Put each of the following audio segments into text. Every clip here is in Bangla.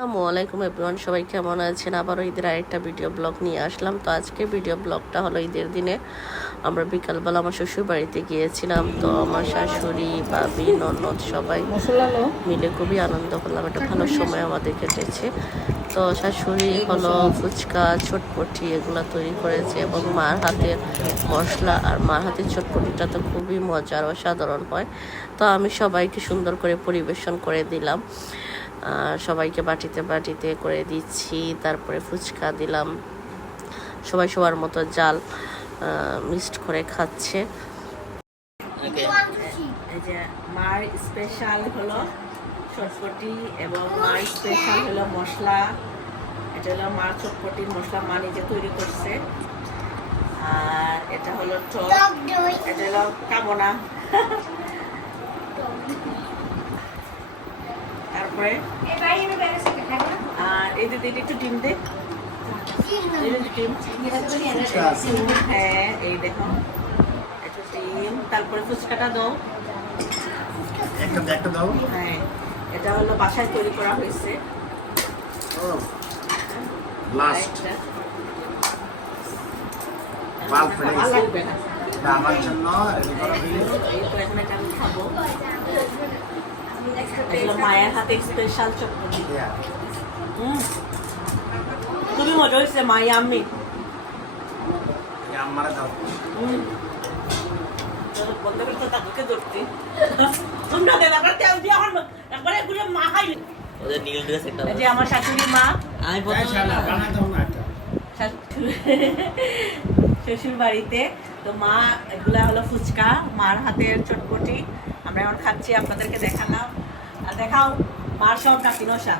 আসসালামু আলাইকুম এভরিওয়ান, সবাই কেমন আছেন? আবারও ঈদের আরেকটা ভিডিও ব্লগ নিয়ে আসলাম। তো আজকে ভিডিও ব্লগটা হলো ঈদের দিনে আমরা বিকালবেলা আমার শ্বশুর বাড়িতে গিয়েছিলাম। তো আমার শাশুড়ি, ভাবি, ননদ সবাই মিলে খুবই আনন্দ করলাম। একটা ভালো সময় আমাদের কেটেছে। তো শাশুড়ি হলো ফুচকা, চটপটি এগুলো তৈরি করেছে এবং মার হাতের মশলা আর মার হাতের চটপটিটা তো খুবই মজার ও সাধারণ হয়। তো আমি সবাইকে সুন্দর করে পরিবেশন করে দিলাম, সবাইকে বাটিতে বাটিতে করে দিচ্ছি। তারপরে ফুচকা দিলাম, সবাই সবার মতো জাল মিক্সড করে খাচ্ছে। এই যে মার স্পেশাল হলো চটপটি এবং মার স্পেশাল হলো মশলা। এটা হলো মার চটপটির মশলা মা নিজে তৈরি করছে। আর এটা হলো টক, এটা হলো কামনা। তারপরে আর এই দিদি একটু ডিম দে, হ্যাঁ এই দেখো একটু ডিম। তারপরে ফুচকাটা দাও, হ্যাঁ এটা হলো বাসায় তৈরি করা হয়েছে। লাগবে না আমার জন্য, এখন এটা আমি খাবো। মায়ের হাতে স্পেশাল চটপটি, খুবই মজা হয়েছে। মাই আমি আমার শাশুড়ি মা, শ্বশুর বাড়িতে। তো মা এগুলা হলো ফুচকা, মার হাতের চটপটি আমরা এখন খাচ্ছি, আপনাদেরকে দেখালাম। আর দেখাও মার সব নাতিনশা,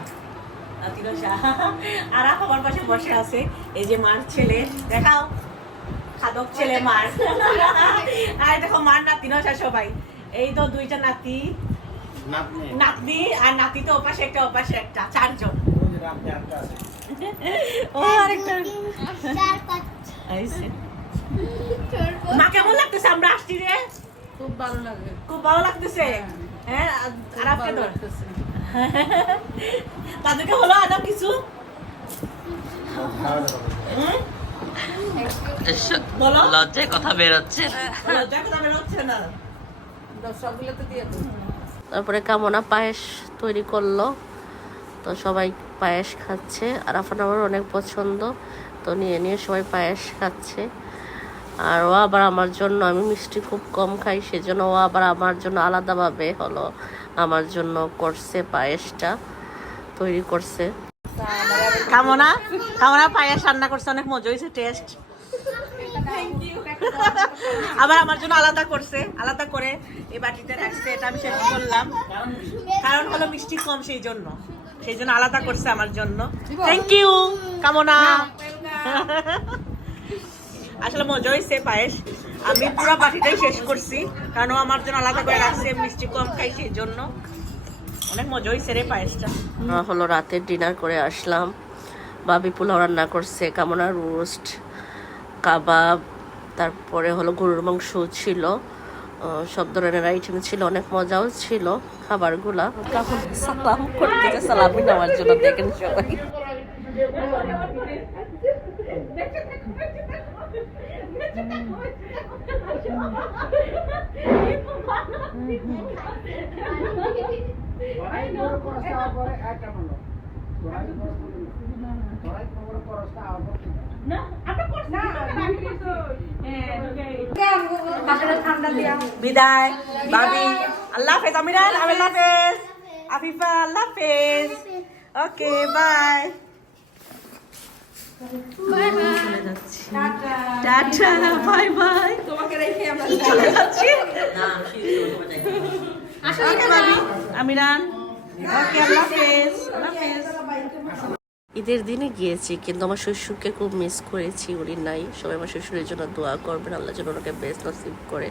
আর আমার পাশে বসে আছে এই যে মার ছেলে, দেখাও খাদক ছেলে মার। আর দেখো মার নাতিনশা সবাই, এই তো দুইটা নাতি নাতনি, আর নাতি তো ওপাশে একটা ওপাশে একটা, চারজন। ও আরেকটা মা কেমন লাগতেছে? আমরা আসছি রে, খুব ভালো লাগে, খুব ভালো লাগতেছে। হ্যাঁ আর আপনি তো তাদেরকে হলো আরো কিছু লজ্জায় কথা বেরোচ্ছে, না। তারপরে কামনা পায়েস তৈরি করলো, তো সবাই পায়েস খাচ্ছে। আর আমার অনেক পছন্দ, তো নিয়ে নিয়ে সবাই পায়েস খাচ্ছে। আর ও আবার আমার জন্য, আমি মিষ্টি খুব কম খাই, সেজন্য ও আবার আমার জন্য আলাদাভাবে হলো আমার জন্য করছে, পায়েসটা তৈরি করছে। কামনা পায়েস রান্না করছে, অনেক মজা হয়েছে, টেস্ট। আবার আমার জন্য আলাদা করছে, আলাদা করে এই বাটিতে রাখছে, এটা আমি শেষ করলাম। কারণ হলো মিষ্টি কম, সেই জন্য আলাদা করছে আমার জন্য। থ্যাংক ইউ কামনা। আসলে মজা হয়েছে পায়েস, আমি পুরো বাটিটাই শেষ করছি, কারণ আমার জন্য আলাদা করে রাখছে, মিষ্টি কম খাই সেই জন্য। অনেক মজা হয়েছে রে পায়েসটা। হলো রাতের ডিনার করে আসলাম। ভাবি পোলাও রান্না করছে, কামনা রোস্ট, কাবাব, তারপরে হলো গরুর মাংস ছিল, সব ধরনের আইটেম ছিল, অনেক মজাও ছিল খাবারগুলা। সালাম করতে সালামি নেওয়ার জন্য দেখেন সবাই। বিদায় ভাবি, আল্লাহ হাফেজ। আমিরান আল্লাহ হাফেজ, আফিফা আল্লাহ হাফেজ, ওকে বাই। চলে যাচ্ছি, টাটা বাই বাই। তোমাকে রেখে আমরা চলে যাচ্ছি। ওকে ভাবি, আমিরান ওকে, আল্লাহ হাফেজ, আল্লাহ হাফেজ। ঈদের দিনে গিয়েছি, কিন্তু আমার শ্বশুরকে খুব মিস করেছি, উনি নাই। সবাই আমার শ্বশুরের জন্য দোয়া করবেন, আল্লাহ যেন ওনাকে বেস্ট নসিব করে।